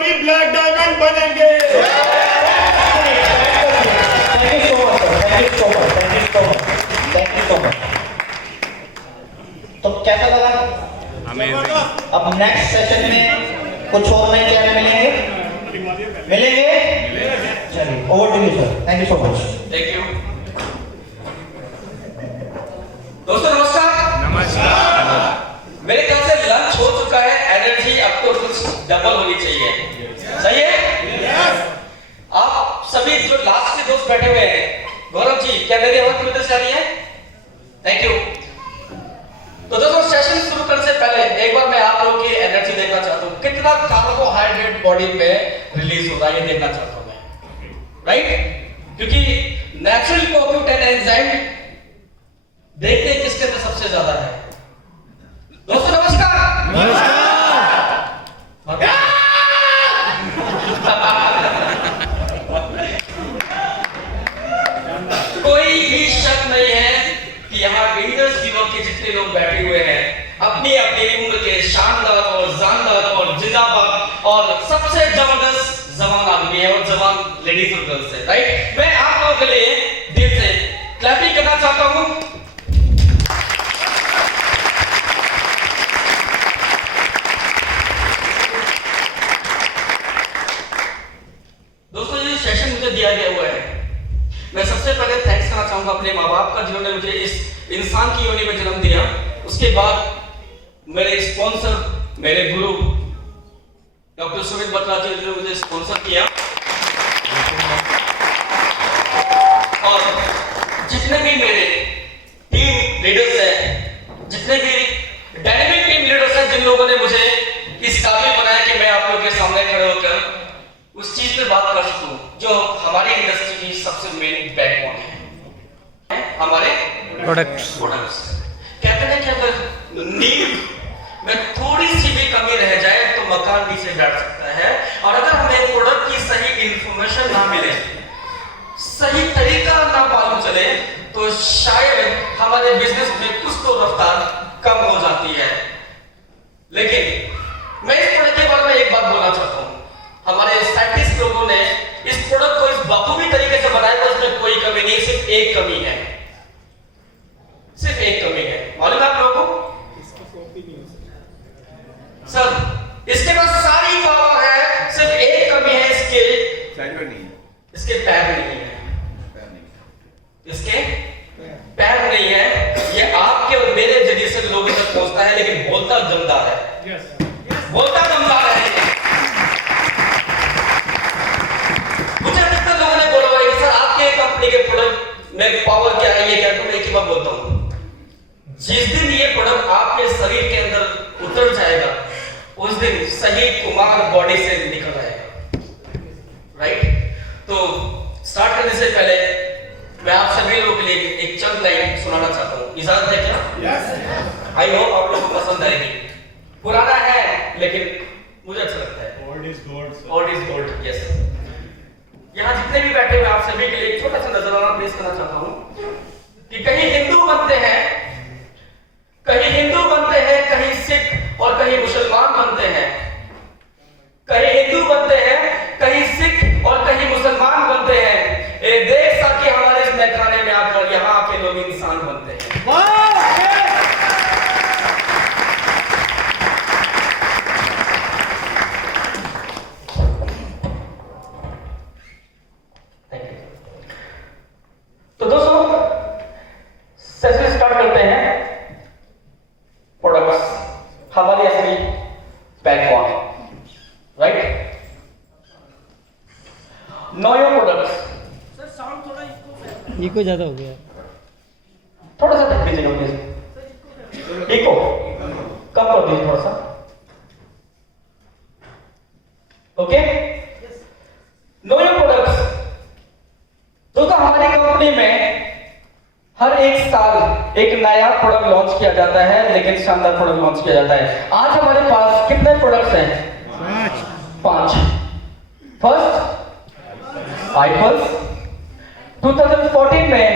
भी black diamond बनेंगे। Thank you so much sir, thank you so much, thank you so much, thank you so much. तो कैसा लगा? अब next session में कुछ और नए चैनल मिलेंगे? चलिए over to you sir, thank you so much. Thank you. दोस्तों नमस्कार। मेरे ख्याल से लंच हो चुका है, एनर्जी अब तो कुछ डबल होनी चाहिए। सही है? आप सभी जो लास्ट के दोस्त बैठे हुए हैं, गौरव जी क्या मेरी आवाज पूरी तरह से आ रही है? Thank you. तो दोस्तों सेशन शुरू करने से पहले एक बार मैं आप लोगों की एनर्जी देखना चाहता हूँ, कितना कार्बोहाइड्रेट बॉडी में रिलीज हो रहा है ये देखना चाहता हूँ मैं, राइट? क्योंकि नेचुरल कोऑपरेटिव एंजाइम देखते हैं किसके अंदर सबसे ज्यादा है। दोस्तों नमस्कार। कोई भी शक नहीं है कि यहाँ विंडर्स यूरोप के जितने लोग बैठे हुए हैं अपनी अपनी उम्र के शानदार और जानदार और जिंदाबाद और सबसे जबरदस्त जवान आदमी है और जवान लेडीज और गर्ल्स है, राइट? मैं आप लोगों के लिए दिल से क्लैपिंग करना चाहता हूँ। दोस्तों ये सेशन मुझे दिया गया हुआ है, मैं सबसे पहले थैंक्स करना चाहूंगा अपने माँ बाप का जिन्होंने मुझे इस इंसान की योनि में जन्म दिया। उसके बाद मेरे स्पॉन्सर, मेरे गुरु डॉक्टर सुमित बत्रा जी ने मुझे स्पॉन्सर किया, और जितने भी मेरे टीम लीडर्स हैं, जितने भी डायनेमिक टीम लीडर्स हैं, जिन लोगों ने मुझे इस काबिल बनाया कि मैं आप लोगों के सामने खड़े होकर उस चीज पे बात कर सकूं जो हमारी इंडस्ट्री की सबसे मेन बैकबोन है, हमारे प्रोडक्ट्स। कहते हैं कि अगर नींव में थोड़ी सी भी कमी रह जाए तो मकान नीचे बैठ सकता है, और अगर हमें प्रोडक्ट की सही इंफॉर्मेशन ना मिले, सही तरीका ना मालूम चले, तो शायद हमारे बिजनेस में कुछ तो रफ्तार कम हो जाती है। लेकिन मैं इस प्रोडक्ट के बारे में एक बात बोलना चाहता हूं, हमारे साइंटिस्ट लोगों ने इस प्रोडक्ट को इस बखूबी तरीके से बनाया, उसमें कोई कमी नहीं, सिर्फ एक कमी है, सिर्फ एक कमी है। मालूम है आप लोगों को? सर इसके पास सारी पावर है, सिर्फ एक कमी है, इसके पैर नहीं है, इसके पैर नहीं है, इसके पैर नहीं है। ये आपके और मेरे जरिए से लोगों तक पहुंचता है, लेकिन बोलता दमदार है, बोलता दमदार है। कंपनी के प्रोडक्ट में पावर क्या है, ये क्या, तो मैं एक ही बात बोलता हूं, जिस दिन ये प्रोडक्ट आपके शरीर के अंदर उतर जाएगा उस दिन सही कुमार बॉडी से निकल आएगा, राइट? तो स्टार्ट करने से पहले मैं आप सभी लोगों के लिए एक चंद लाइन सुनाना चाहता हूं, इजाजत है क्या? यस। आई होप आप लोगों को पसंद आएगी। पुराना है लेकिन मुझे अच्छा लगता है। Old is gold, old is gold. Yes. यहाँ जितने भी बैठे हुए आप सभी के लिए एक छोटा सा नजराना पेश करना चाहता हूँ कि कहीं हिंदू बनते हैं, कहीं सिख और कहीं मुसलमान बनते हैं, कहीं हिंदू बनते हैं, कहीं सिख और कहीं मुसलमान बनते हैं। एक देश ताकि हमारे इस मैदान में आकर यहाँ के लोग इंसान बनते हैं। तो दोस्तों सेशन स्टार्ट करते हैं। प्रोडक्ट्स हमारी असली backbone, right? Know your products. Sir sound थोड़ा इको ज्यादा हो गया, थोड़ा सा देख लीजिएगा प्लीज, इको कम कर दीजिए थोड़ा सा, ओके? Know your products. दोस्तों हमारी कंपनी में हर एक साल एक नया प्रोडक्ट लॉन्च किया जाता है, लेकिन शानदार प्रोडक्ट लॉन्च किया जाता है। आज हमारे पास कितने प्रोडक्ट्स हैं? 5। फर्स्ट आईपल्स, 2014 में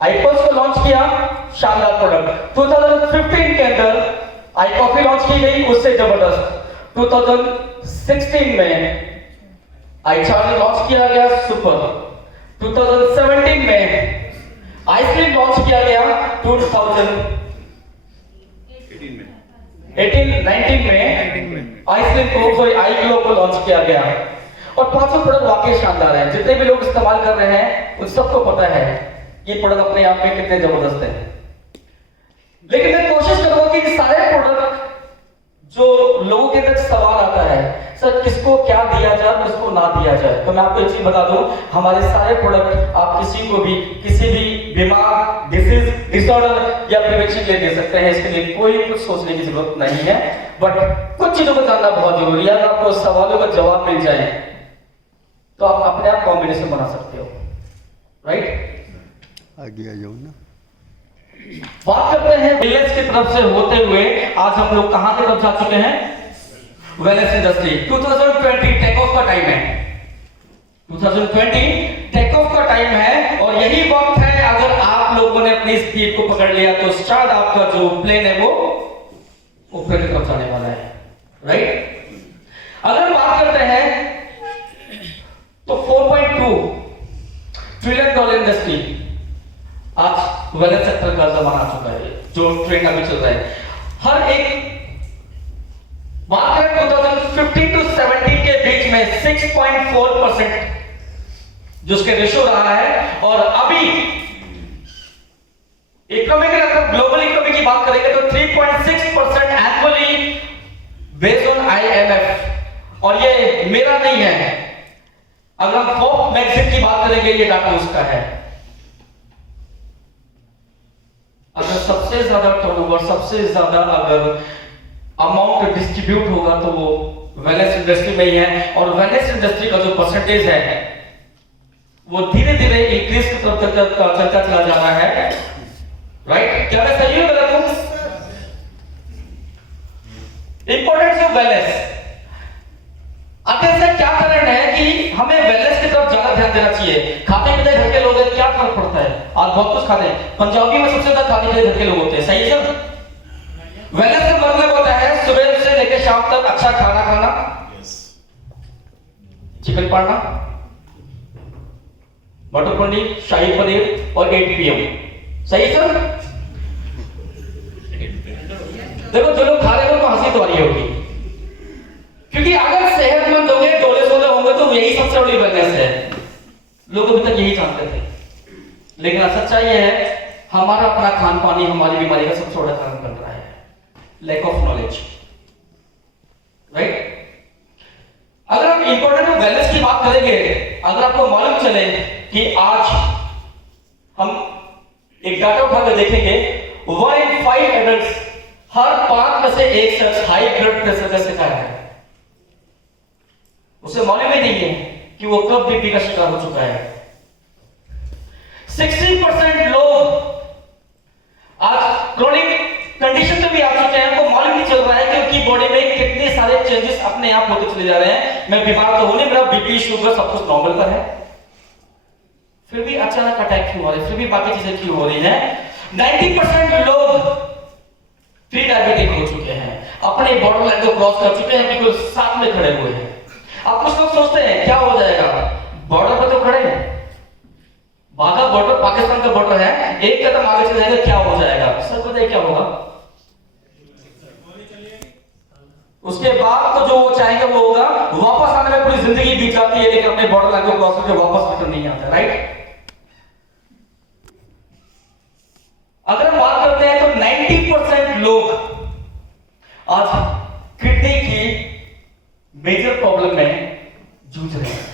आईपल्स को लॉन्च किया, शानदार प्रोडक्ट। 2015 के अंदर आई कॉफी लॉन्च की गई, उससे जबरदस्त। 2000 2016 में आई चार्ली लॉन्च किया गया सुपर। 2017 में आइसक्रीम लॉन्च किया गया। 19 में आइसक्रीम को आई ग्लो को लॉन्च किया गया। और पांचों प्रोडक्ट वाकई शानदार हैं। जितने भी लोग इस्तेमाल कर रहे हैं उन सबको पता है ये प्रोडक्ट अपने आप में कितने जबरदस्त हैं। लेकिन मैं कोशिश करूंगा कि सारे प्रोडक्ट जो लोगों के तक सवाल आता है, सर किसको क्या दिया जाए, किसको ना दिया जाए, तो मैं आपको एक चीज बता दूं, हमारे सारे प्रोडक्ट आप किसी को भी किसी भी बीमार, डिसीज, डिसऑर्डर या प्रिवेंशन के लिए दे सकते हैं। इसके लिए कोई कुछ सोचने की जरूरत नहीं है। बट कुछ चीजों को जानना बहुत जरूरी है। अगर आपको सवालों का जवाब मिल जाए तो आप अपने आप कॉम्बिनेशन बना सकते हो, राइट? आगे आ जाओ ना। बात करते हैं वेलनेस की तरफ से होते हुए आज हम लोग कहां की तरफ जा चुके हैं? Wellness industry. 2020 टेक ऑफ का टाइम है। 2020 टेक ऑफ का टाइम है और यही वक्त है, अगर आप लोगों ने अपनी स्पीड को पकड़ लिया तो शायद आपका जो प्लेन है वो ऊपर की तरफ जाने वाला है, राइट? अगर बात करते हैं तो 4.2 ट्रिलियन डॉलर इंडस्ट्री आज वेलनेस सेक्टर का जमाना आ चुका है, जो ट्रेंड अभी चल रहा है। हर एक बात करें 2015 टू 17 के बीच में 6.4% जो उसके रेशो रहा है। और अभी इकोनॉमी की अगर ग्लोबल इकोनॉमी की बात करेंगे तो 3.6% एनुअली बेस्ड ऑन IMF। और ये मेरा नहीं है, अगर हम फोर्ब्स मैगजीन की बात करेंगे ये डाटा उसका है। अगर सबसे ज्यादा टर्नओवर, सबसे ज्यादा अगर अमाउंट डिस्ट्रीब्यूट होगा तो वो वेलनेस इंडस्ट्री में ही है। और वेलनेस इंडस्ट्री का जो परसेंटेज है वो धीरे धीरे इंक्रीज की तरफ चलता चला जा रहा है, राइट? क्या मैं सही हूं गलत हूं? Importance of wellness. आगे से क्या कारण है कि हमें वेलनेस की तरफ ज्यादा ध्यान देना चाहिए। खाते पीते घर के लोग हैं, क्या फर्क पड़ता है? आज बहुत कुछ खाते हैं। पंजाबी में सबसे ज्यादा खाते पीते घर के लोग होते हैं, सही है? वेलनेस का मतलब होता है सुबह से लेकर शाम तक अच्छा खाना खाना, चिकन पाना, मटर पनीर, शाही पनीर और 8 PM, सही है सर? देखो जो लोग खा रहे हैं उनको हंसी तो आ रही होगी, क्योंकि अगर सेहतमंद होंगे, डोले सोले होंगे तो यही सबसे बड़ी वेलनेस है। लोग अभी तक यही जानते थे, लेकिन सच्चाई ये है हमारा अपना खान पान ही हमारी बीमारी का सबसे बड़ा कारण बन रहा है। Lack of knowledge, right? अगर हम इंपॉर्टेंट ऑफ वेलनेस की बात करेंगे, अगर आपको मालूम चले कि आज हम एक डाटा उठाकर देखेंगे 1 in 5 एडल्ट्स, हर 5 में से एक शख्स हाई ब्लड प्रेशर का शिकार है। उसे मालूम ही नहीं है कि वो कब बीपी का शिकार हो चुका है। 60% लोग आज क्रोनिक कंडीशन में भी आ चुके हैं, उनको मालूम नहीं चल रहा है कि उनकी बॉडी में कितने सारे चेंजेस अपने आप होते चले जा रहे हैं। मैं बीमार तो हूं नहीं, मेरा बीपी, शुगर सब कुछ नॉर्मल पर है, फिर भी अचानक अटैक क्यों हो रहे हैं, फिर भी बाकी चीजें क्यों हो रही हैं? 90% लोग प्री डायबिटिक हो चुके हैं, अपने बॉर्डर लाइन को क्रॉस कर चुके हैं, बिल्कुल साथ में खड़े हुए हैं। अब कुछ लोग सोचते हैं क्या हो जाएगा, बॉर्डर पर तो खड़े हैं, बाघा बॉर्डर पाकिस्तान का बॉर्डर है, एक कदम आगे चले जाएंगे क्या हो जाएगा? सर बताइए क्या होगा? उसके बाद तो जो वो चाहेंगे वो होगा। वापस आने में पूरी जिंदगी बीत जाती है, लेकिन अपने बॉर्डर लाइन को क्रॉस करके वापस रिटर्न नहीं आता, राइट? अगर हम बात करते हैं तो 90% लोग आज किडनी की मेजर प्रॉब्लम में जूझ रहे हैं।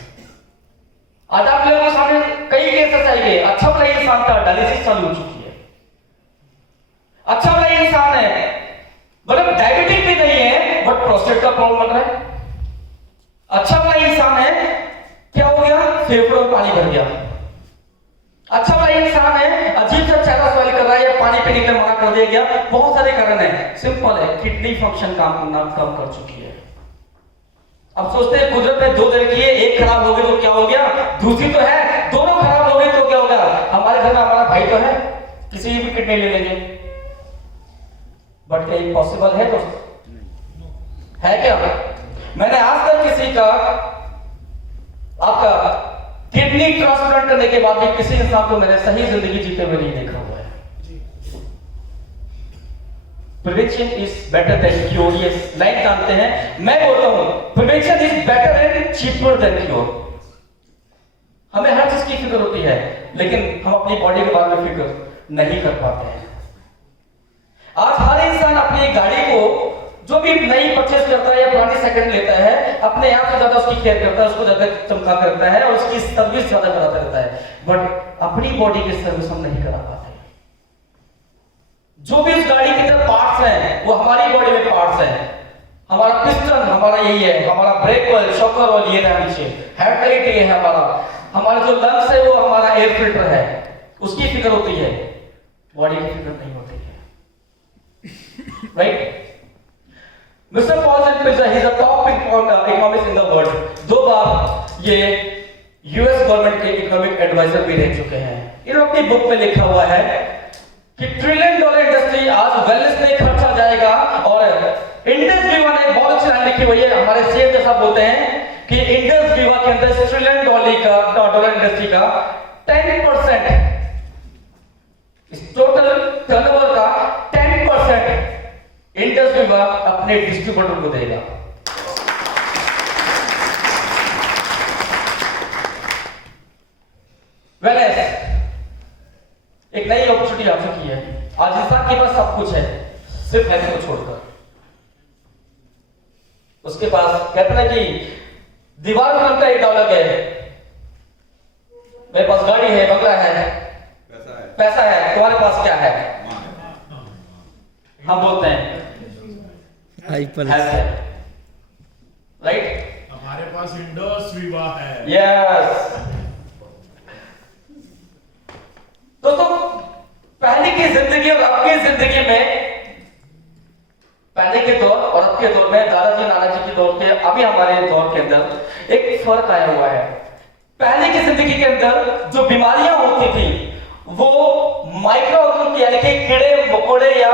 आज आप लोगों के सामने कई केसेस आएंगे, अच्छा भला इंसान का डायलिसिस चालू हो चुकी है, अच्छा भला इंसान है, मतलब डायबिटिक भी नहीं है बट प्रोस्टेट का प्रॉब्लम बन रहा है। अच्छा भला इंसान है, क्या हो गया? फेफड़ों में पानी भर गया। अच्छा भला इंसान है, अजीब सा चेहरा स्वेल कर रहा है या पानी पीने के लिए मना कर दिया गया। बहुत सारे कारण है, सिंपल है, किडनी फंक्शन काम कर चुकी है। अब सोचते हैं कुदरत ने 2 तरह की है, एक खराब हो गई तो क्या हो गया, दूसरी तो है, दोनों खराब हो गई तो क्या होगा? हमारे घर में हमारा भाई तो है, किसी की भी किडनी ले लेंगे। बट क्या इम्पॉसिबल है दोस्त? है क्या? मैंने आज तक किसी का आपका किडनी ट्रांसप्लांट करने के बाद भी किसी इंसान को मैंने सही जिंदगी जीते हुए नहीं देखा हुआ है। Prevention is better than cure, ये लाइन जानते हैं। मैं बोलता हूं prevention is better and cheaper than cure. हमें हर चीज की फिक्र होती है, लेकिन हम अपनी बॉडी के बारे में फिक्र नहीं कर पाते हैं। आज हर इंसान अपनी गाड़ी को जो भी नई परचेज करता है या पुरानी सेकंड लेता है, अपने आप से ज्यादा उसकी केयर करता है, उसको ज्यादा चमका करता है और उसकी सर्विस ज्यादा कराता रहता है, बट अपनी बॉडी की सर्विस हम नहीं करा पाते। जो भी उस गाड़ी के अंदर पार्ट्स हैं वो हमारी बॉडी में पार्ट्स हैं। हमारा पिस्टन हमारा यही है, हमारा ब्रेक ऑयल, शॉकर ऑयल ये है, नीचे हेडलाइट ये है, हमारा जो लंग्स है वो हमारा एयर फिल्टर है, उसकी फिक्र होती है, बॉडी की फिक्र नहीं होती है। Right? Mister Paul Jetpilzer, he is a top economist in the world. 2 बार ये यूएस गवर्नमेंट के इकोनॉमिक एडवाइजर भी रह चुके हैं। इन्होंने अपनी बुक में लिखा हुआ है कि $1 ट्रिलियन इंडस्ट्री आज वेलनेस में खर्चा जाएगा, और इंडस वीवा ने बहुत अच्छी लाइन लिखी हुई है, हमारे सीएम जैसा बोलते हैं कि इंडस वीवा के अंदर $1 ट्रिलियन डॉलर इंडस्ट्री का 10%, इस टोटल टर्नओवर का 10% इंडस वीवा अपने डिस्ट्रीब्यूटर को देगा। वेलनेस एक नई अपॉर्चुनिटी आ चुकी है। आज इंसान के पास सब कुछ है, सिर्फ हेल्थ को छोड़कर। उसके पास कहते हैं कि दीवार फिल्म का एक डायलॉग है, मेरे पास गाड़ी है, बंगला है, पैसा है, तुम्हारे पास क्या है? हम बोलते हैं राइट, हमारे पास इंडस वीवा है। यस दोस्तों, पहले की जिंदगी और अब की जिंदगी में, पहले के दौर और अब के दौर में, दादाजी नानाजी के दौर के अभी हमारे दौर के अंदर एक फर्क आया हुआ है। पहले की जिंदगी के अंदर जो बीमारियां होती थी वो माइक्रो ऑर्गेनिज्म यानी कि कीड़े मकोड़े या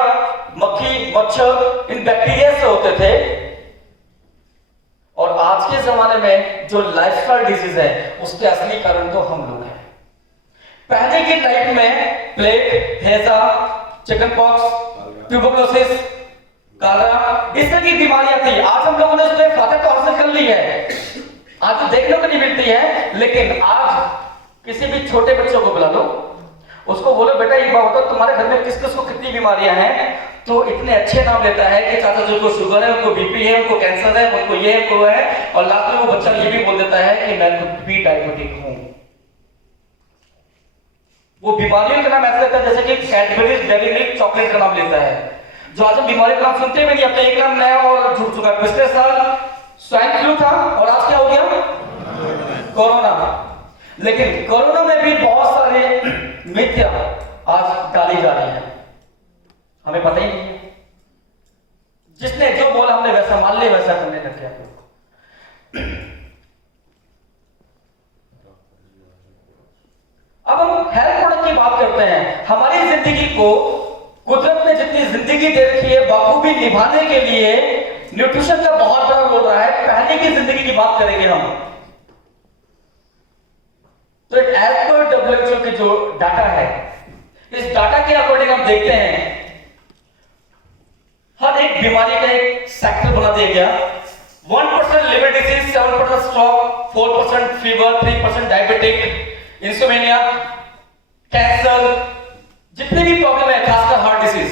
मक्खी मच्छर इन बैक्टीरिया से होते थे, और आज के जमाने में जो लाइफस्टाइल डिजीज है उसके असली कारण तो हम लोग हैं। पहले के टाइम में प्लेग, हैजा, चिकन पॉक्स, ट्यूबरकुलोसिस, कालरा, इस तरह की बीमारियां थी। आज हम लोगों ने उसमें फातह तो हासिल कर ली है, आज तो देखने को नहीं मिलती है, लेकिन आज किसी भी छोटे बच्चों को बुला लो, उसको बोलो बेटा एक बार बताओ तुम्हारे घर में किस किस को कितनी बीमारियां हैं, तो इतने अच्छे नाम लेता है कि चाचा जी को शुगर है, उनको बीपी है, उनको कैंसर है, उनको ये है, उनको है, और लास्ट में वो बच्चा ये भी बोल देता है कि मैं खुद भी डायबिटिक हूं। वो बीमारियों का नाम ऐसा लेता है जैसे कि कैडबरीज डेयरी मिल्क चॉकलेट का नाम लेता है, जो आज हम बीमारी का नाम सुनते भी नहीं। अब तो एक नाम नया और जुड़ चुका है। पिछले साल स्वाइन फ्लू था और आज क्या हो गया? कोरोना। लेकिन कोरोना में भी बहुत सारे मिथ्या आज डाली जा रही है, हमें पता ही नहीं है। जिसने जो बोला हमने वैसा मान लिया, वैसा करने लग गया। अब हम हेल्थ प्रोडक्ट की बात करते हैं। हमारी जिंदगी को कुदरत ने जितनी जिंदगी दे रखी है, बखूबी निभाने के लिए न्यूट्रिशन का बहुत बड़ा रोल रहा है। पहले की जिंदगी की बात करेंगे हम, तो एज पर WHO के जो डाटा है, इस डाटा के अकॉर्डिंग हम देखते हैं हर एक बीमारी का एक सेक्टर बना दिया गया। 1% liver disease, 7% stroke, 4% fever, 3% diabetic, insomnia, cancer, जितने भी प्रॉब्लम है, खासकर हार्ट डिजीज।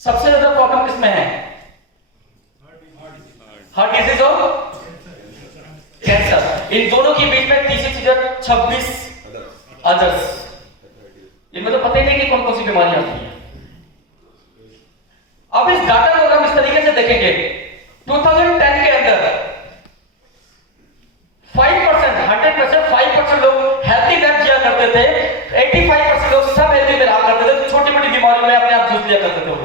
सबसे ज्यादा प्रॉब्लम किसमें है? हार्ट डिजीज और कैंसर। इन दोनों के बीच में तीसरी चीज है 26 अदर्स। इनमें तो पता ही नहीं कि कौन कौन सी बीमारियां आती हैं। अब इस डाटा को हम इस तरीके से देखेंगे, 2010 के अंदर 5%, 100% 5% लोग हेल्थी लाइफ जिया करते थे, 85% लोग सब हेल्थी में रहा करते थे, छोटी मोटी बीमारियों में अपने आप जूझ लिया करते थे लोग,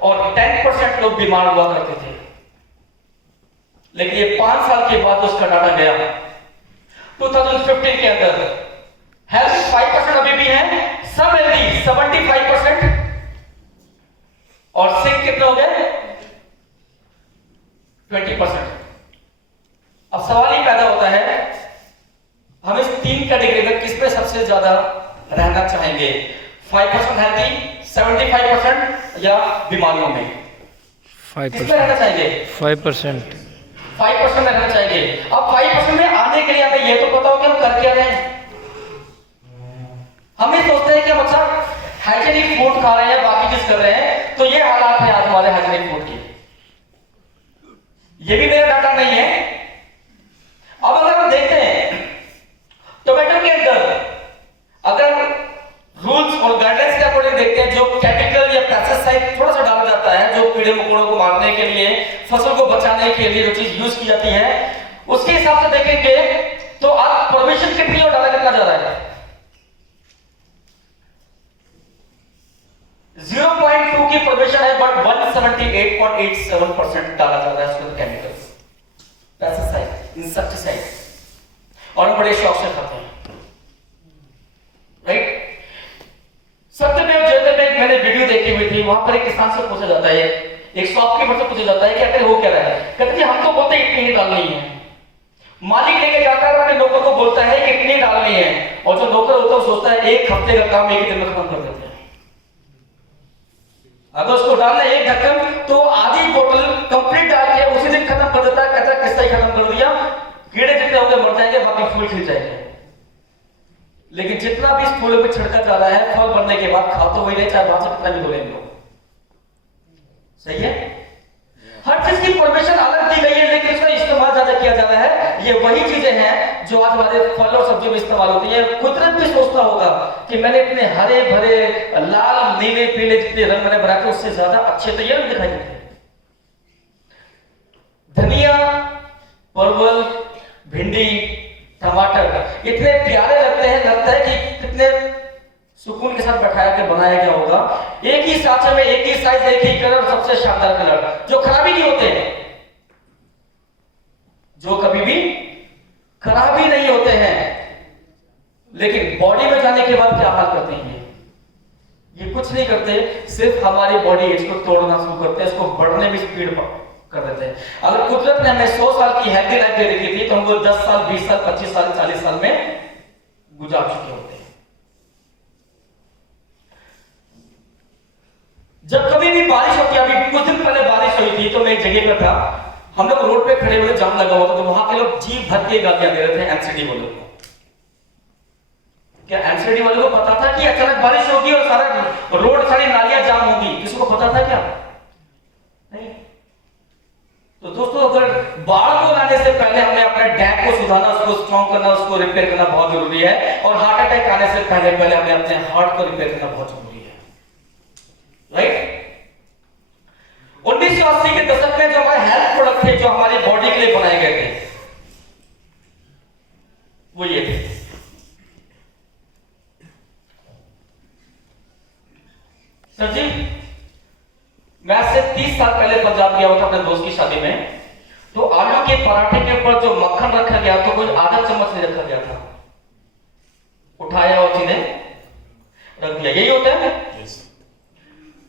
और 10% लोग बीमार हुआ करते थे। लेकिन ये 5 साल के बाद उसका डाटा गया 2015 के अंदर हेल्थ 5% अभी भी है, सब हेल्थी 75%, और सिक कितने हो गए? 20%। अब सवाल ये पैदा होता है, हम इस 3 कैटेगरी में किस पे सबसे ज्यादा रहना चाहेंगे? 5% हेल्थी, 75% या बीमारियों में? 5% रहना चाहेंगे? 5%। 5% में रहना चाहिए। अब 5% में आने के लिए हमें ये तो पता हो कि हम कर क्या रहे हैं। हम ये सोचते हैं कि हम अच्छा हाइजीनिक फूड खा रहे हैं, बाकी चीज कर रहे हैं, तो ये हालात है आज हमारे हाइजीनिक फूड के। ये भी मेरा डाटा नहीं है। अब अगर हम देखते हैं टोमेटो के अंदर, अगर रूल्स और गाइडलाइंस के अकॉर्डिंग देखते हैं, जो केमिकल या पेस्टिसाइड थोड़ा सा डाला जाता है, जो कीड़े मकोड़ों को मारने के लिए, फसल को बचाने के लिए जो चीज यूज की जाती है, उसके हिसाब से देखेंगे तो आप परमिशन कितनी और डाला कितना जा रहा है? 0.2 की परमिशन है, बट 178.87% डाला जा रहा है उसके केमिकल्स, पेस्टिसाइड, इंसेक्टिसाइड, और हम बड़े शौक से खाते हैं, राइट? सत्यमेव जयते में मैंने वीडियो देखी हुई थी, वहां पर एक किसान से पूछा जाता है, एक शॉपकीपर से पूछा जाता है कि आखिर हो क्या रहा है? कहते हैं हम तो बोलते हैं इतनी ही डालनी है। मालिक लेके जाता है अपने नौकर को, बोलता है कि इतनी डालनी है, और जो नौकर होता है वो सोचता है एक हफ्ते का काम एक ही दिन में खत्म कर देते हैं। अगर उसको डालना है एक ढक्कन, तो आधी बोतल कंप्लीट डाल के उसी दिन खत्म कर देता है, कहता है किस्सा ही खत्म कर दिया, कीड़े जितने होंगे मर जाएंगे, बाकी फूल खिल जाएंगे। लेकिन जितना भी इस फूलों पे छिड़का जा रहा है, फल बनने के बाद खा तो वही नहीं, चाहे वहां से कितना भी धो लेंगे। सही है? हर चीज की परमिशन अलग दी गई है, लेकिन उसका इस्तेमाल ज्यादा किया जा रहा है। ये वही चीजें हैं जो आज हमारे फल और सब्जियों में इस्तेमाल होती है। कुदरत भी सोचता होगा कि मैंने इतने हरे भरे लाल नीले पीले जितने रंग मैंने बनाए, उससे ज्यादा अच्छे तो ये नहीं दिखाई देते। धनिया, परवल, भिंडी, टमाटर इतने प्यारे लगते हैं, लगता है कि कितने सुकून के साथ बैठाया के बनाया गया होगा। एक ही सांचे में एक ही साइज, एक ही कलर, सबसे शानदार कलर, जो खराब ही नहीं होते हैं, जो कभी भी खराब ही नहीं होते हैं। लेकिन बॉडी में जाने के बाद क्या हाल करते हैं ये कुछ नहीं करते, सिर्फ हमारी बॉडी इसको तोड़ना शुरू करते हैं, इसको बढ़ने में स्पीड कर देते हैं। अगर कुदरत ने हमें 100 साल की हेल्दी लाइफ दे रखी थी, तो हमको 10 साल, 20 साल, 25 साल, 40 साल में गुजार चुके होते हैं। जब कभी भी बारिश होती है, अभी कुछ दिन पहले बारिश हुई थी, तो मैं एक जगह पर था, हम लोग रोड पे खड़े हुए, जाम लगा हुआ था, तो वहां के लोग जी भर के गालियां दे रहे थे एनसीडी वालों को। क्या एनसीडी वालों को पता था कि अचानक बारिश होगी और सारा रोड, सारी नालियां जाम होगी? किसी को पता था क्या? नहीं। तो दोस्तों, अगर बाढ़ को लाने से पहले हमें अपने डैम को सुधारना, उसको स्ट्रॉन्ग करना, उसको रिपेयर करना बहुत जरूरी है। और हार्ट अटैक आने से पहले हमें अपने हार्ट को रिपेयर करना बहुत जरूरी है, राइट? 1980 के दशक में जो हमारे हेल्थ प्रोडक्ट थे, जो हमारी बॉडी के लिए बनाए गए थे, वो ये थे। सर जी, मैं आज से 30 साल पहले पंजाब गया था अपने दोस्त की शादी में, तो आलू के पराठे के ऊपर जो मक्खन रखा गया तो कुछ आधा चम्मच नहीं रखा गया था, उठाया और सीधे रख दिया। यही होता है।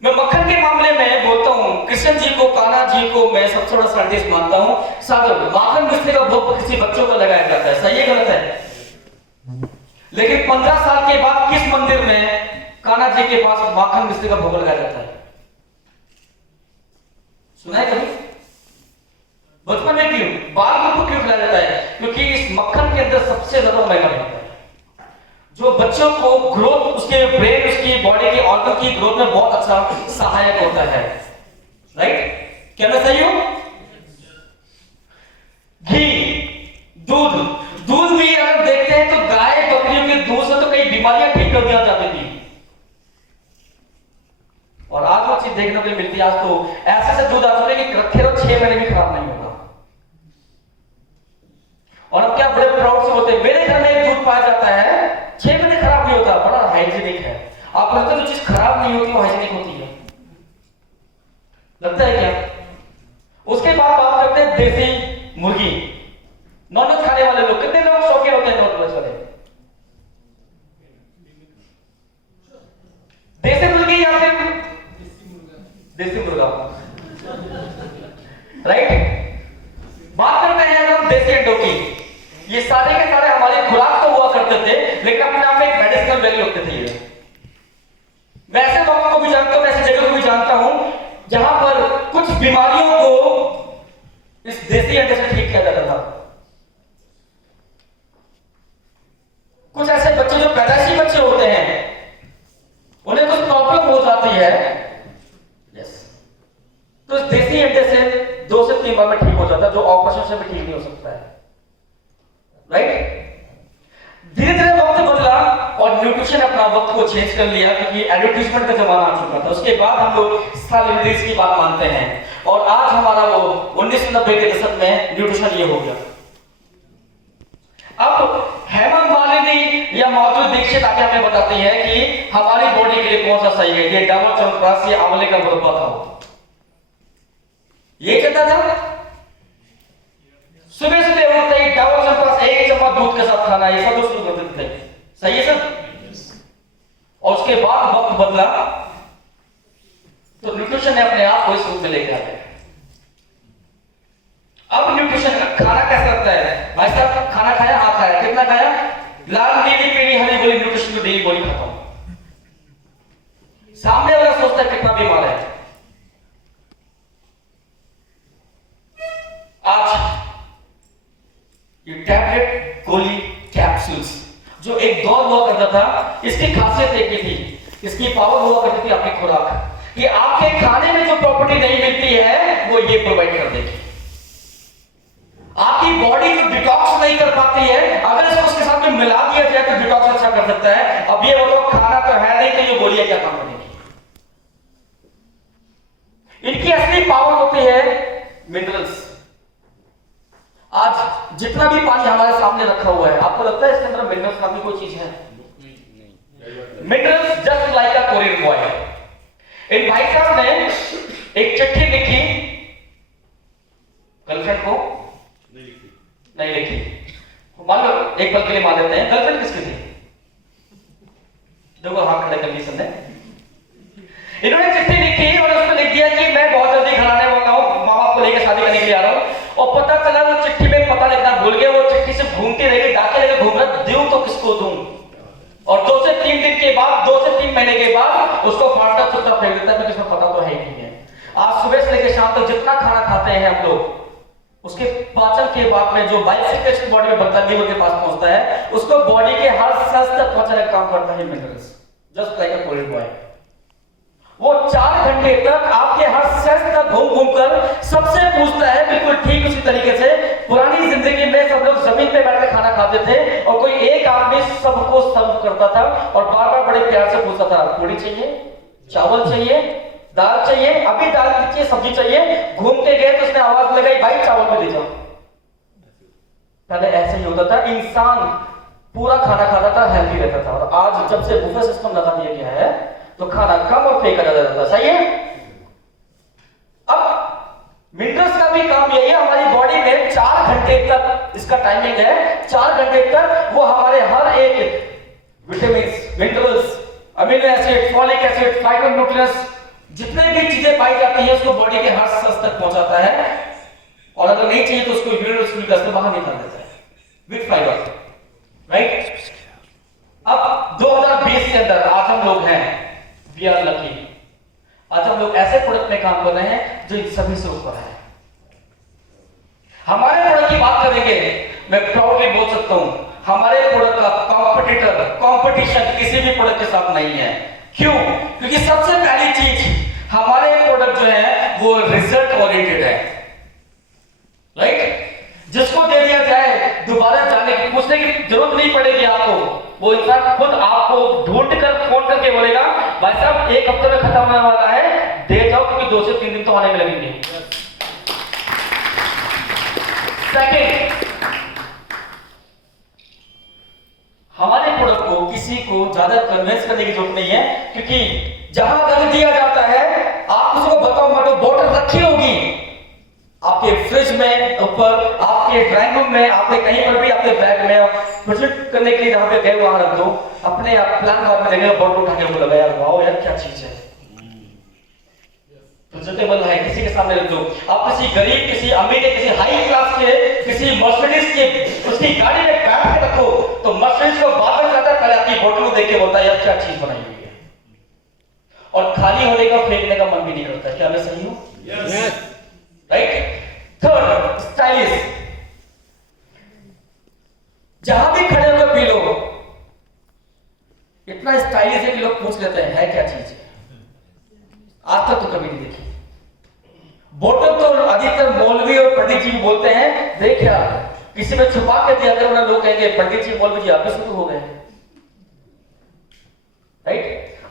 मैं मक्खन के मामले में बोलता हूं, कृष्ण जी को, कान्हा जी को मैं सबसे बड़ा साइंटिस्ट मानता हूं। सागर माखन मिश्री का भोग किसी बच्चों को लगाया जाता है, सही है गलत है? लेकिन 15 साल के बाद किस मंदिर में कान्हा जी के पास माखन मिश्री का भोग लगाया जाता है? सुना है कभी? बचपन में क्यों? बाल को क्यों खिलाया जाता है? क्योंकि इस मक्खन के अंदर सबसे ज्यादा ओमेगा होता है, जो बच्चों को ग्रोथ, उसके ब्रेन, उसकी बॉडी की ऑर्गन की ग्रोथ में बहुत अच्छा सहायक होता है, राइट? क्या मैं सही हूं? घी, दूध भी अगर देखते हैं तो गाय बकरियों के दूध से तो कई बीमारियां ठीक कर दी जाती थी, और आज वो चीज देखने को मिलती है। आज तो ऐसे दूध आ चुके कि रखे रहो 6 महीने भी खराब नहीं होगा। और अब क्या बड़े प्राउड से होते हैं, मेरे घर में एक दूध पाया जाता है 6 महीने खराब नहीं होता, बड़ा हाइजीनिक है। आप लगता है जो चीज खराब नहीं होती वो हाइजीनिक होती है, लगता है क्या? उसके बाद बात करते हैं देसी मुर्गी। नॉनवेज खाने वाले लोग, कितने लोग शौकीन होते हैं नॉनवेज वाले? देसी मुर्गी या फिर देसी मुर्गा, राइट? देसी अंडों की, ये सारे के सारे हमारी खुराक तो हुआ करते थे, लेकिन अपने आप में एक मेडिसिनल वैल्यू रखते थे। ये मैं ऐसे लोगों को भी जानता हूं, ऐसी जगह को भी जानता हूं जहां पर कुछ बीमारियों को इस देसी अंडे से ठीक किया जाता था। कुछ ऐसे बच्चे जो पैदाइशी बच्चे होते हैं, उन्हें कुछ प्रॉब्लम हो जाती है, यस, तो इस देसी अंडे से 2 से 3 बार में ठीक हो जाता है, जो ऑपरेशन से भी ठीक नहीं हो सकता है, राइट। धीरे धीरे वक्त बदला और न्यूट्रिशन अपना वक्त को चेंज कर लिया, क्योंकि एडवर्टाइजमेंट का जमाना आ चुका था। उसके बाद हम लोग सेलिब्रिटीज की बात मानते हैं, और आज हमारा वो 1990 के दशक में न्यूट्रिशन ये हो गया। अब हेमंत मालिनी या माधुरी दीक्षित आके हमें बताती है कि हमारी बॉडी के लिए कौन सा सही है, ये डाबर च्यवनप्राश या आंवले का मुरब्बा खाओ। ये कहता था सुबह सुबह उठते ही डाबर च्यवनप्राश 1 चम्मच दूध के साथ खाना, ये सब लोग शुरू कर देते थे, सही है सर। और उसके बाद वक्त बदला तो न्यूट्रिशन ने अपने आप को इस रूप में लेकर आ गया। अब न्यूट्रिशन खाना कैसा लगता है भाई साहब? खाना खाया, हाँ खाया, कितना खाया? लाल नीली पीली हरी गोली, न्यूट्रिशन में डेली गोली खाता हूं। सामने वाला सोचता है कितना बीमार है। आज ये टैबलेट, गोली, कैप्सूल्स जो एक दौर हुआ करता था, इसकी खासियत एक ही थी, इसकी पावर हुआ करती थी आपकी खुराक, कि आपके खाने में जो प्रॉपर्टी नहीं मिलती है वो ये प्रोवाइड कर देगी। आपकी बॉडी जो डिटॉक्स नहीं कर पाती है, अगर इसको उसके साथ में मिला दिया जाए तो डिटॉक्स अच्छा कर सकता है। अब ये बोलो खाना तो है नहीं, तो ये गोलियां क्या काम करेंगी? इनकी असली पावर होती है मिनरल्स। आज जितना भी पानी हमारे सामने रखा हुआ है, आपको लगता है इसके अंदर मिनरल्स नाम की कोई चीज है? Minerals just like a Korean boy. इन भाई साहब ने एक चिट्ठी लिखी गर्लफ्रेंड को, नहीं लिखी, मान लो एक पल के लिए मान लेते हैं, गर्लफ्रेंड किसकी थी? देखो हाथ खड़े कंडीशन है। इन्होंने चिट्ठी लिखी और उसमें लिख दिया कि मैं बहुत जल्दी घर आने वाला हूं, माँ बाप को लेकर शादी करने के लिए आ रहा हूं। और पता चला वो चिट्ठी में पता लिखना भूल गए, वो चिट्ठी से घूमती रही, डाके लेकर घूम रहा, दूं तो किसको दूं? और 2 से 3 दिन के बाद, 2 से 3 महीने के बाद उसको फाड़ता छुट्टा फेंक देता है, क्योंकि इसमें पता तो है ही नहीं है। आज सुबह से लेकर शाम तक जितना खाना खाते हैं हम लोग, उसके पाचन के बाद में जो बायोसिक्रेशन बॉडी में बनता है, लीवर के पास पहुंचता है, उसको बॉडी के हर सेल्स तक पहुंचाने का काम करता है minerals, just like a Korean boy. वो 4 घंटे तक आपके हर सेल्स तक घूम घूम कर सबसे पूछता है, बिल्कुल ठीक उसी तरीके से पुरानी जिंदगी में सब लोग जमीन पे बैठकर खाना खाते थे, और कोई एक आदमी सबको सर्व करता था और बार बार बड़े प्यार से पूछता था, पूरी चाहिए, चावल चाहिए, दाल चाहिए, अभी दाल चाहिए, सब्जी चाहिए। घूम के गए तो उसने आवाज लगाई, भाई चावल में दे जाओ। पहले ऐसे ही होता था, इंसान पूरा खाना खाता था, हेल्दी रहता था। और आज जब से बुफे सिस्टम लगा दिया गया है तो खाना कम और फेंका जाता था, सही है। अब मिनरल्स का भी काम यही है, हमारी बॉडी में 4 घंटे तक इसका टाइमिंग है, 4 घंटे तक वो हमारे हर एक vitamin, minerals, amino acid, folic acid, phytonutrients, जितने भी चीजें पाई जाती है उसको बॉडी के हर सेल्स तक पहुंचाता है, और अगर नहीं चाहिए तो उसको यूरिन से बाहर निकाल देता है विद फाइबर, राइट। अब 2020 के अंदर आज हम लोग हैं, वी आर लकी, आज हम लोग ऐसे प्रोडक्ट में काम कर रहे हैं जो इन सभी से ऊपर है। हमारे प्रोडक्ट की बात करेंगे, मैं प्राउडली बोल सकता हूं, हमारे प्रोडक्ट का कंपटीशन किसी भी प्रोडक्ट के साथ नहीं है। क्यों? क्योंकि सबसे पहली चीज, हमारे प्रोडक्ट जो है वो रिजल्ट ओरिएंटेड है, राइट। जिसको दे दिया जाए दोबारा जाने की, पूछने की जरूरत नहीं पड़ेगी आपको, वो इंसान खुद आपको ढूंढ कर फोन करके बोलेगा, भाई साहब 1 हफ्ते में खत्म होने वाला है, दे जाओ, क्योंकि 2 से 3 दिन तो आने में लगेंगे। सेकंड, हमारे प्रोडक्ट को किसी को ज्यादा कन्विंस करने की जरूरत नहीं है, क्योंकि जहां रख दिया जाता है, आप उसको बताओ मत, बोतल रखी होगी आपके फ्रिज में ऊपर, आपके ड्राइंग रूम में, आपके कहीं पर भी, आपके बैग में प्रेजेंट करने के लिए जहां पे गए वहां रख दो, अपने आप प्लान बाद में लगेगा, बोतल उठा के बोला यार वाओ यार क्या चीज है, प्रेजेंटेबल है, किसी के सामने रख दो। आप किसी गरीब, किसी अमीर, किसी हाई क्लास के, किसी मर्सिडीज की उसकी गाड़ी में बैठ के रखो तो मर्सिडीज को बाद में कहता है, पहले आपकी बोतल को देख के बोलता है यार क्या चीज बनाई हुई है, और खाली होने का फेंकने का मन भी नहीं करता। क्या मैं सही हूं? Yes. राइट। Third, stylish. जहां भी खड़े होकर पी लो, इतना स्टाइलिश है कि लोग पूछ लेते हैं है क्या चीज है। आज तक तो कभी नहीं देखी। बोतल तो अधिकतर मौलवी और पंडित जी बोलते हैं, देख क्या किसी में छुपा के दिया अगर लोग कहेंगे पंडित जी मौलवी जी आप भी शुरू हो गए। राइट।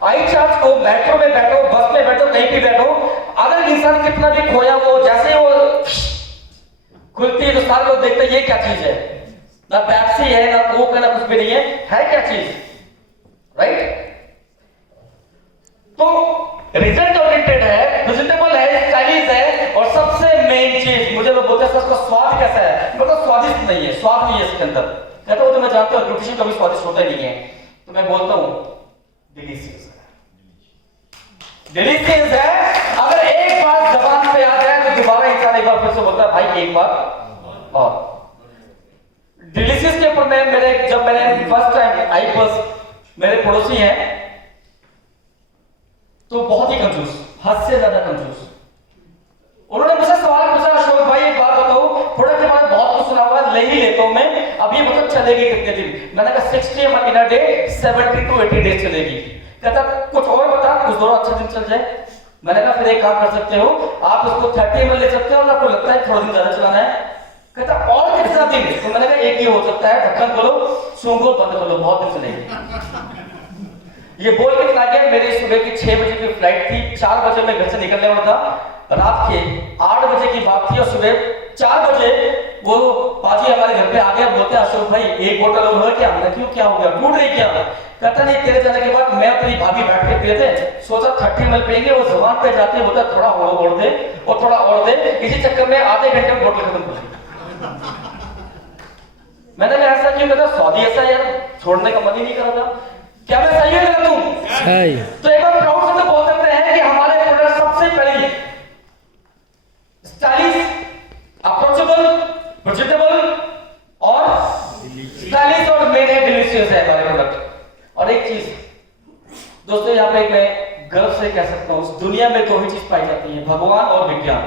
आई चार्ज को मेट्रो में बैठो, बस में बैठो, कहीं भी बैठो, अगर इंसान कितना भी खोया वो जैसे वो खुलती है तो सारे लोग देखते हैं ये क्या चीज है, ना पेप्सी है ना कोक है ना कुछ भी नहीं है क्या चीज। राइट। तो रिजल्ट ओरिएंटेड है, प्रेजेंटेबल है, स्टाइलिश है, और सबसे मेन चीज मुझे लोग बोलते हैं इसका स्वाद कैसा है, मतलब स्वादिष्ट नहीं है, स्वाद नहीं है इसके अंदर। कहता हूं तो मैं जानता हूं न्यूट्रिशन कभी स्वादिष्ट होता नहीं है, तो मैं बोलता हूं डिलीशियस है। डिलीशियस है। अगर एक बार जबान पे आ जाए तो दोबारा इंसान एक बार फिर से बोलता है भाई एक बार और। डिलीशियस के ऊपर जब मैंने फर्स्ट टाइम आई बस, मेरे पड़ोसी हैं तो बहुत ही कंजूस, हद से ज्यादा कंजूस। उन्होंने मुझसे सवाल पूछा, अशोक भाई एक बात बताओ, प्रोडक्ट के बारे में बहुत कुछ सुना हुआ है, ले ही लेता हूं मैं, अब ये मतलब चलेगी कितने दिन? मैंने कहा 60 ml in a day, 70 to 80 days चलेगी। कहता कुछ और बता, कुछ और अच्छा दिन चल जाए। मैंने कहा फिर एक काम कर सकते हो, आप उसको 30 ml ले सकते हो, आपको लगता है थोड़ा दिन ज्यादा चलाना है। कहता और कितना दिन? तो मैंने कहा एक ही हो सकता है, ढक्कन खोलो, सूंघो, बंद करो, बहुत दिन चलेगी। ये बोल के चला गया। मेरी सुबह की 6 बजे की फ्लाइट थी, 4 बजे मैं घर से निकलने वाला था, रात के 8 बजे की बात थी, और सुबह 4 बजे वो पाजी हमारे घर पे आ गया, बोलते हैं अशोक भाई एक बोतल और है क्या? हमने क्यों क्या हो गया, टूट रही क्या? कहता नहीं तेरे जाने के बाद मैं अपनी भाभी बैठ के पिए थे, सोचा 30 ml पिएंगे, वो जबान पे जाते बोलता थोड़ा और दे और थोड़ा और दे, इसी चक्कर में आधे घंटे में बोतल खत्म कर दी। मैंने कहा ऐसा क्यों? कहता स्वादी ऐसा यार, छोड़ने का मन ही नहीं कर रहा था। क्या मैं सही है तुम? सही। तो एक बार प्राउड से तो बोल सकते हैं कि हमारे प्रोडक्ट सबसे पहले स्टाइलिश, अप्रोचेबल, प्रेजेंटेबल और स्टाइलिश और मेन है डिलीशियस है हमारे प्रोडक्ट। और एक चीज दोस्तों यहाँ पे मैं गर्व से कह सकता हूँ, दुनिया में 2 ही चीज पाई जाती है, भगवान और विज्ञान।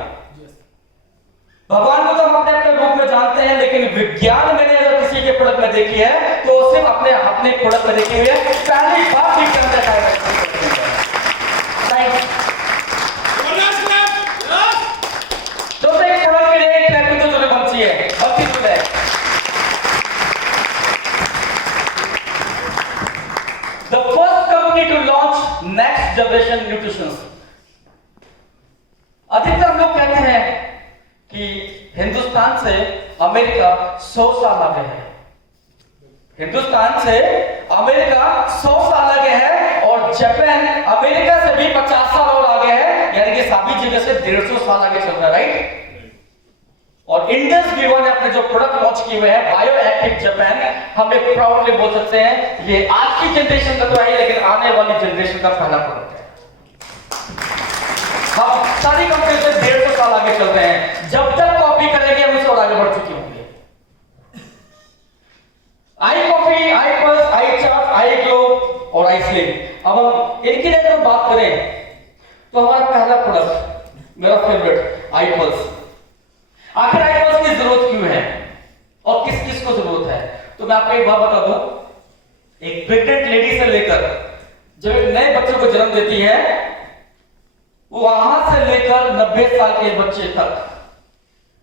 भगवान को तो हम अपने अपने रूप में जानते हैं, लेकिन विज्ञान मैंने अगर किसी के प्रोडक्ट में देखी है तो सिर्फ अपने प्रोडक्ट में देखी हुई है। पहली बात विज्ञान का है। तो एक प्रोडक्ट के लिए एक क्लैप तो जरूर बनती है, बनती जरूर है। The first company to launch next generation nutrition। अधिकतर लोग कहते हैं कि हिंदुस्तान से अमेरिका 100 साल आगे है, हिंदुस्तान से अमेरिका 100 साल आगे है, और जापान अमेरिका से भी 50 साल और आगे है, यानी कि सभी जगह से 150 साल आगे चल रहा है। राइट। और इंडस वीवर ने अपने जो प्रोडक्ट लॉन्च किए हुए हैं बायो एक्टिव जापान, हम एक प्राउडली बोल सकते हैं ये आज की जनरेशन का तो है, लेकिन आने वाली जनरेशन का पहला प्रोडक्ट है। हम सारी कंपनी से 150 साल आगे चल रहे हैं, जब तक कॉपी करेंगे हम उससे और आगे बढ़ चुके होंगे। I coffee, I pulse, I charge, I glow और आई स्लिम। अब हम इनकी अगर बात करें तो हमारा पहला प्रोडक्ट मेरा फेवरेट आई पल्स। आखिर आई पल्स की जरूरत क्यों है और किस किस को जरूरत है? तो मैं आपको एक बात बता दूं, एक प्रेग्नेंट लेडी से लेकर जब एक नए बच्चे को जन्म देती है, वहां से लेकर 90 साल के बच्चे तक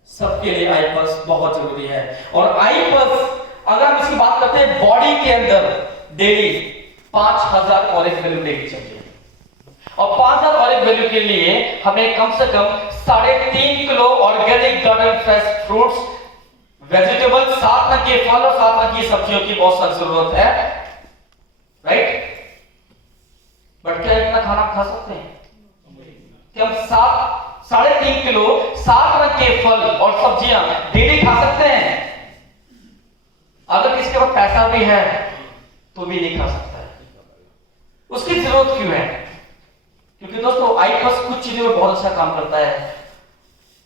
सबके लिए आई पल्स बहुत जरूरी है। और आई पल्स अगर हम इसकी बात करते हैं, बॉडी के अंदर डेली 5000 ऑलिव वैल्यू लेनी चाहिए, और 5000 ऑलिव वैल्यू के लिए हमें कम से कम 3.5 kilo organic garden fresh fruits, vegetable, 7 तरह के फल और 7 तरह की सब्जियों की बहुत सारी जरूरत है। राइट। बट क्या इतना खाना खा सकते हैं कि हम 3.5 किलो 7 रंग के फल और सब्जियां डेली खा सकते हैं? अगर किसके पास पैसा भी है तो भी नहीं खा सकता है। उसकी जरूरत क्यों है? क्योंकि दोस्तों आई पल्स कुछ चीजों में बहुत अच्छा काम करता है।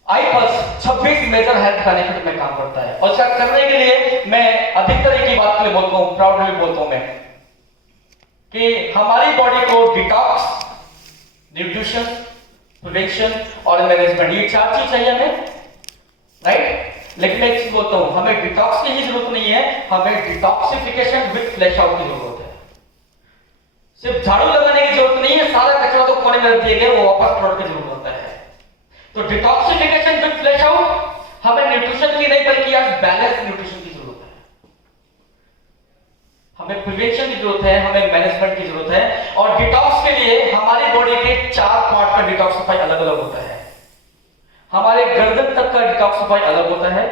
iPulse 26 मेजर हेल्थ बेनिफिट में काम करता है और इसका करने के लिए मैं अधिकतर एक ही बात के लिए बोलता हूं, प्राउडली बोलता हूं मैं कि हमारी बॉडी को डिटॉक्स, न्यूट्रिशन, प्रिवेंशन और मैनेजमेंट, ये 4 चीज चाहिए हमें, राइट? लेकिन मैं एक चीज बोलता हूं, हमें डिटॉक्स की ही जरूरत नहीं है, हमें डिटॉक्सिफिकेशन विद फ्लैश आउट की जरूरत है। सिर्फ झाड़ू लगाने की जरूरत नहीं है, सारा कचरा तो कोने में रख दिए गए, वो वापस छोड़ की जरूरत होता है। तो डिटॉक्सिफिकेशन विद फ्लैश आउट, हमें न्यूट्रिशन की नहीं बल्कि आज बैलेंस न्यूट्रिशन की जरूरत है, हमें प्रिवेंशन की जरूरत है, हमें मैनेजमेंट की जरूरत है। और डिटॉक्स के लिए हमारी बॉडी के 4 पार्ट में डिटॉक्सिफाई अलग अलग होता है। हमारे गर्दन तक का डिटॉक्सिफाई अलग होता है,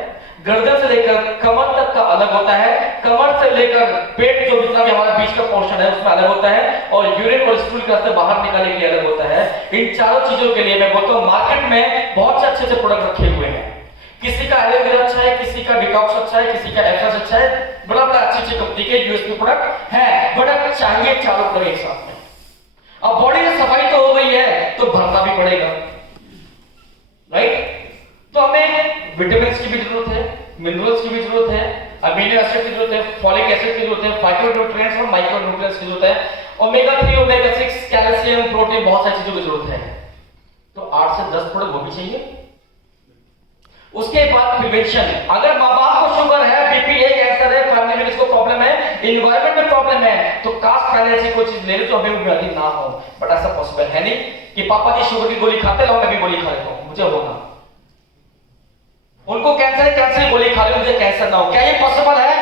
गर्दन से लेकर कमर तक का अलग होता है, कमर से लेकर पेट जो जितना भी हमारा बीच का पोर्शन है उसमें अलग होता है, और यूरिन और स्टूल के रास्ते बाहर निकालने के लिए अलग होता है। इन चारों चीजों के लिए मैं बोलता हूं मार्केट में बहुत से अच्छे प्रोडक्ट रखे हुए हैं। किसी का एलोवेरा अच्छा है, किसी का डिटॉक्स अच्छा है, किसी का एफएस अच्छा है, बड़ा बड़ा अच्छी कंपनी के यूएसपी प्रोडक्ट है, बट चाहिए चारों पर एक साथ में। अब बॉडी में सफाई तो हो गई है तो भरना भी पड़ेगा, राइट? तो हमें विटामिन्स की भी जरूरत है, मिनरल्स की भी जरूरत है, अमीनो एसिड की जरूरत है, फॉलिक एसिड की जरूरत है, फाइटोन्यूट्रिएंट्स और माइक्रोन्यूट्रिएंट्स की जरूरत है, ओमेगा 3, ओमेगा 6, कैल्शियम, प्रोटीन, बहुत सारी चीजों की जरूरत है। तो 8 से 10 प्रोडक्ट वो भी चाहिए। उसके बाद प्रिवेंशन, अगर माँ बाप को शुगर है, बीपी है, कैंसर है, फैमिली में इसको प्रॉब्लम है, एनवायरनमेंट में प्रॉब्लम है, तो कास्ट पहले ऐसी कोई चीज ले लो तो हमें बीमारी ना हो। बट ऐसा पॉसिबल है नहीं कि पापा जी शुगर की गोली खाते रहो, मैं भी गोली खा लेता हूं, मुझे होगा। उनको कैंसर है, कैंसर की गोली खा लो, मुझे कैंसर ना हो, क्या ये पॉसिबल है?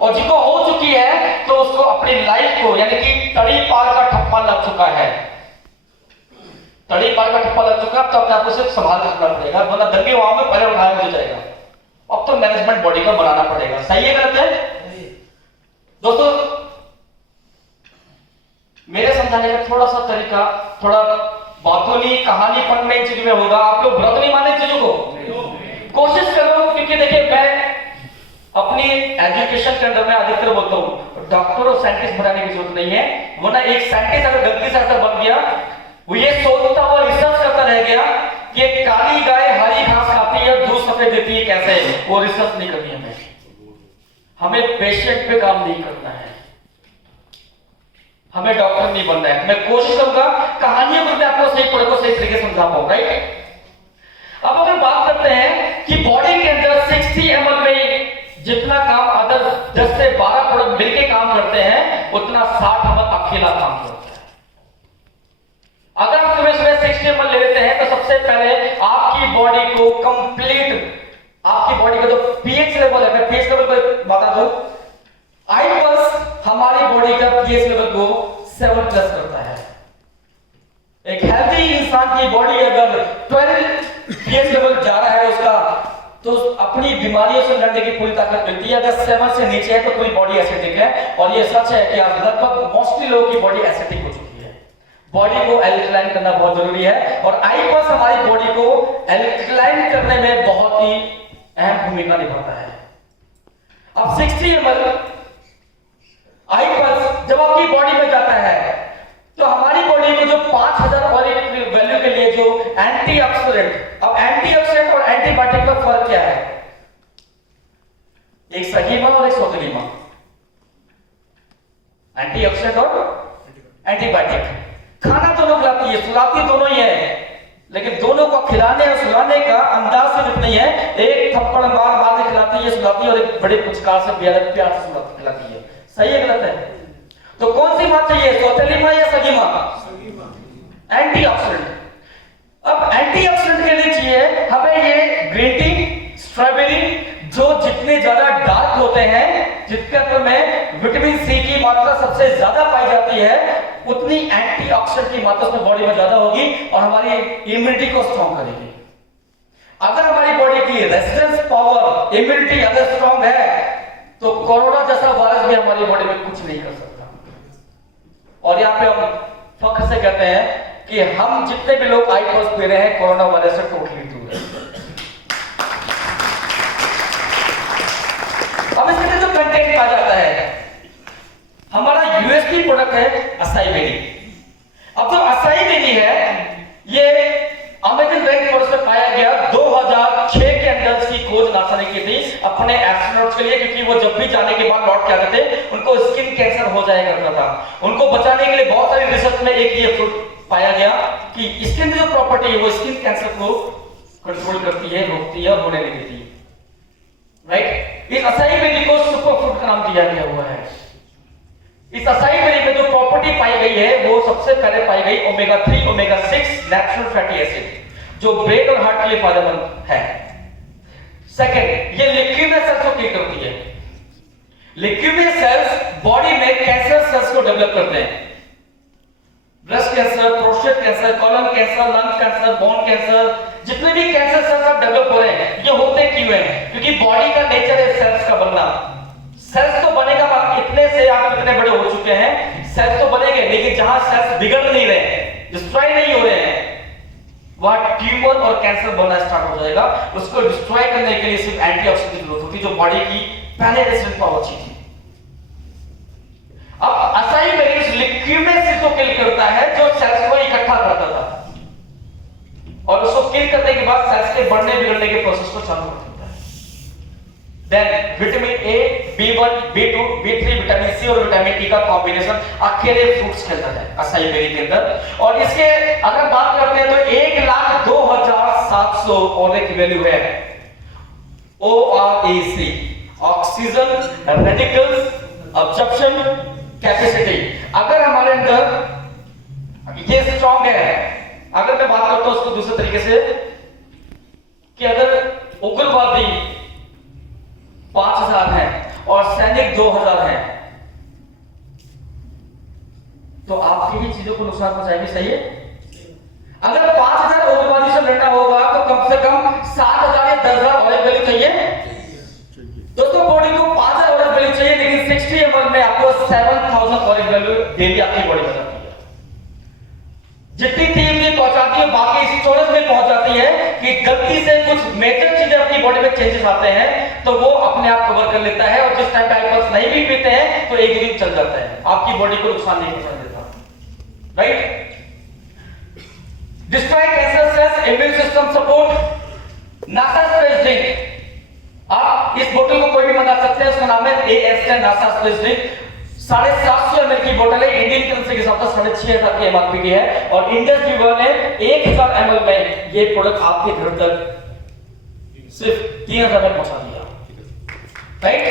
और जिनको हो चुकी है तो उसको अपनी लाइफ को, यानी कि तड़ी पार का ठप्पा लग चुका है, तड़ी पार का ठप्पा लग चुका है, तो अपने आप को सिर्फ संभाल के रखना पड़ेगा, वरना दंगे वहां में पहले उठाया हो जाएगा। अब तो मैनेजमेंट बॉडी का बनाना पड़ेगा। सही है गलत है दोस्तों? मेरे समझाने का थोड़ा सा तरीका, थोड़ा बातों नहीं कहानीपन में इन चीजों में होगा। आप लोग बुरा तो नहीं माने चीजों को, कोशिश करो, क्योंकि देखिए मैं अपनी एजुकेशन के अंदर में अधिकतर बोलता हूं डॉक्टर और साइंटिस्ट बनाने की जरूरत नहीं है, वरना एक साइंटिस्ट अगर गलती से ऐसा बन गया, वो ये सोचता हुआ रिसर्च करता रह गया कि एक काली गाय हरी घास खाती है, दूध सफेद देती है, कैसे? वो रिसर्च नहीं करनी हमें, हमें पेशेंट पे काम नहीं करना है, हमें डॉक्टर नहीं बनना है। मैं कोशिश करूंगा कहानियों को मैं आपको सही पढ़ को सही तरीके से समझा पाऊं, राइट? अब अगर बात करते हैं कि बॉडी के अंदर 60 ml में जितना काम अदर 10 से 12 प्रोडक्ट मिलके काम करते हैं, उतना 60 ml अकेला काम करता है। अगर आप सुबह 60 ml ले लेते हैं तो सबसे पहले आपकी बॉडी को कंप्लीट, आपकी बॉडी का जो पीएच लेवल है, मैं पीएच लेवल को बता दूं, iPulse हमारी बॉडी का पीएच लेवल को 7+ करता है। एक हेल्दी इंसान की बॉडी अगर 12 पीएच लेवल जा रहा है उसका, तो अपनी बीमारियों से लड़ने की पूरी ताकत मिलती है। अगर 7 से नीचे है तो पूरी बॉडी एसिडिक है, और ये सच है कि आप लगभग मोस्टली लोगों की बॉडी एसिडिक हो चुकी है। बॉडी को एल्कलाइन करना बहुत जरूरी है, और iPulse हमारी बॉडी को एल्कलाइन करने में बहुत ही अहम भूमिका निभाता है। अब 60 ml iPulse जब आपकी बॉडी में जाता है तो हमारी बॉडी को जो 5000 और एक वैल्यू के लिए जो एंटीऑक्सीडेंट, अब एंटीऑक्सीडेंट और एंटीबायोटिक का फर्क क्या है? एक सही मां और एक सोतली मां, एंटीऑक्सीडेंट और एंटीबायोटिक। खाना दोनों खिलाती है, सुलाती दोनों ही है, लेकिन दोनों को खिलाने और सुलाने का अंदाज सिर्फ नहीं है। एक थप्पड़ मार के खिलाती है, सुलाती है, और एक बड़े पुचकार से प्यार से सुलाती खिलाती है। सही है गलत है? तो कौन सी मां चाहिए, सौतेली मां या सगी मां? एंटीऑक्सीडेंट। अब एंटीऑक्सीडेंट के लिए चाहिए हमें ये ग्रीन टी, स्ट्रॉबेरी, जो जितने ज्यादा डार्क होते हैं, जिसके अंदर में विटामिन सी की मात्रा सबसे ज्यादा पाई जाती है, उतनी एंटीऑक्सीडेंट की मात्रा उसमें बॉडी में ज्यादा होगी और हमारी इम्यूनिटी को स्ट्रॉन्ग करेगी। अगर हमारी बॉडी की रेजिस्टेंस पावर, इम्यूनिटी अगर स्ट्रॉन्ग है, तो कोरोना जैसा वायरस भी हमारी बॉडी में कुछ नहीं कर सकता। और यहाँ पे हम फख्र से कहते हैं कि हम जितने भी लोग iPulse पी रहे हैं, कोरोना वायरस से टोटली दूर है। अब इसके अंदर जो कंटेंट आ जाता है, हमारा यूएसपी प्रोडक्ट है असाई बेरी। अब जो असाई बेरी है, ये अमेजन रैंक फोर्स में पाया गया। 2006 के अंदर इसकी खोज नासा ने की थी अपने एस्ट्रोनॉट्स के लिए, क्योंकि वो जब भी जाने के बाद लौट के आते थे उनको स्किन कैंसर हो जाया करता था। उनको बचाने के लिए बहुत सारी रिसर्च में एक ये फ्रूट पाया गया कि स्किन जो प्रॉपर्टी है वो स्किन कैंसर को कंट्रोल करती है, रोकती है और होने नहीं देती, राइट। इस असाई बेरी को सुपर फ्रूट का नाम दिया गया हुआ है। इस असाई बेरी में जो प्रॉपर्टी पाई गई है वो सबसे पहले पाई गई omega 3 omega 6 natural fatty acid, जो ब्रेन और हार्ट के लिए फायदेमंद है। सेकंड, ये ल्यूकेमिया सेल्स को किल करती है। ल्यूकेमिया सेल्स बॉडी में कैंसर सेल्स को डेवलप करते हैं। Breast cancer, prostate cancer, colon cancer, lung cancer, bone cancer, जितने भी कैंसर सेल्स अब डेवलप हो रहे हैं ये होते क्यों हैं? क्योंकि बॉडी का नेचर है सेल्स का बनना। सेल्स तो बनेगा, इतने से आप इतने बड़े हो चुके हैं, सेल्स तो बनेंगे, लेकिन जहां सेल्स बिगड़ नहीं रहे हैं, डिस्ट्रॉय नहीं हो रहे हैं, वहां ट्यूमर और कैंसर बनना स्टार्ट हो जाएगा। उसको डिस्ट्रॉय करने के लिए सिर्फ एंटीऑक्सीडेंट की जरूरत होती है, जो बॉडी की पहले रेजिस्टेंट पावर थी। अब असाई बेरीज ल्यूकेमिया सेल्स को किल करता है जो सेल्स को इकट्ठा करता था, और उसको किल करने के बाद सेल्स के बढ़ने बिगड़ने के प्रोसेस को चालू कर देता है। Then vitamin A, B1, B2, B3, vitamin C और विटामिन ई का कॉम्बिनेशन अकेले फ्रूट्स के अंदर है, असाई बेरी के अंदर। और इसके अगर बात करते हैं तो 1,02,700 और एक वैल्यू है ORAC, oxygen radicals absorption capacity. अगर हमारे अंदर ये स्ट्रॉन्ग है, अगर मैं बात करता हूं उसको दूसरे तरीके से कि अगर उग्रवादी 5,000 हैं और सैनिक 2,000 हैं, तो आपकी ही चीजों को नुकसान पहुंचाएगी, सही है? अगर 5,000 उग्रवादी से लड़ना होगा तो कम से कम 7,000 या 10,000 और वैल्यू चाहिए। दोस्तों बॉडी को 5,000 और वैल्यू चाहिए, लेकिन 60 ml में आपको 7,000 और वैल्यू डेली आपकी बॉडी में जाती है। जितनी थीम में पहुंचाती है बाकी स्टोरेज में पहुंच जाती है कि गलती से कुछ मेजर चीजें अपनी बॉडी में चेंजेस आते हैं तो वो अपने आप कवर कर लेता है, और जिस टाइम पे आईपल्स नहीं भी पीते हैं तो एक दिन चल जाता है, आपकी बॉडी को नुकसान नहीं पहुंचा देता, right. Destroy cancer cells, immune system support, NASA space drink. आप इस बोतल को कोई भी मंगा सकते हैं, उसका नाम है AS10 NASA space drink. 750 ml की बोतल है, इंडियन करेंसी के हिसाब से 6,500 की MRP की है, और इंडस वीवर ने 1,000 ml में ये प्रोडक्ट आपके घर तक सिर्फ 3,000 में पहुंचा दिया, राइट।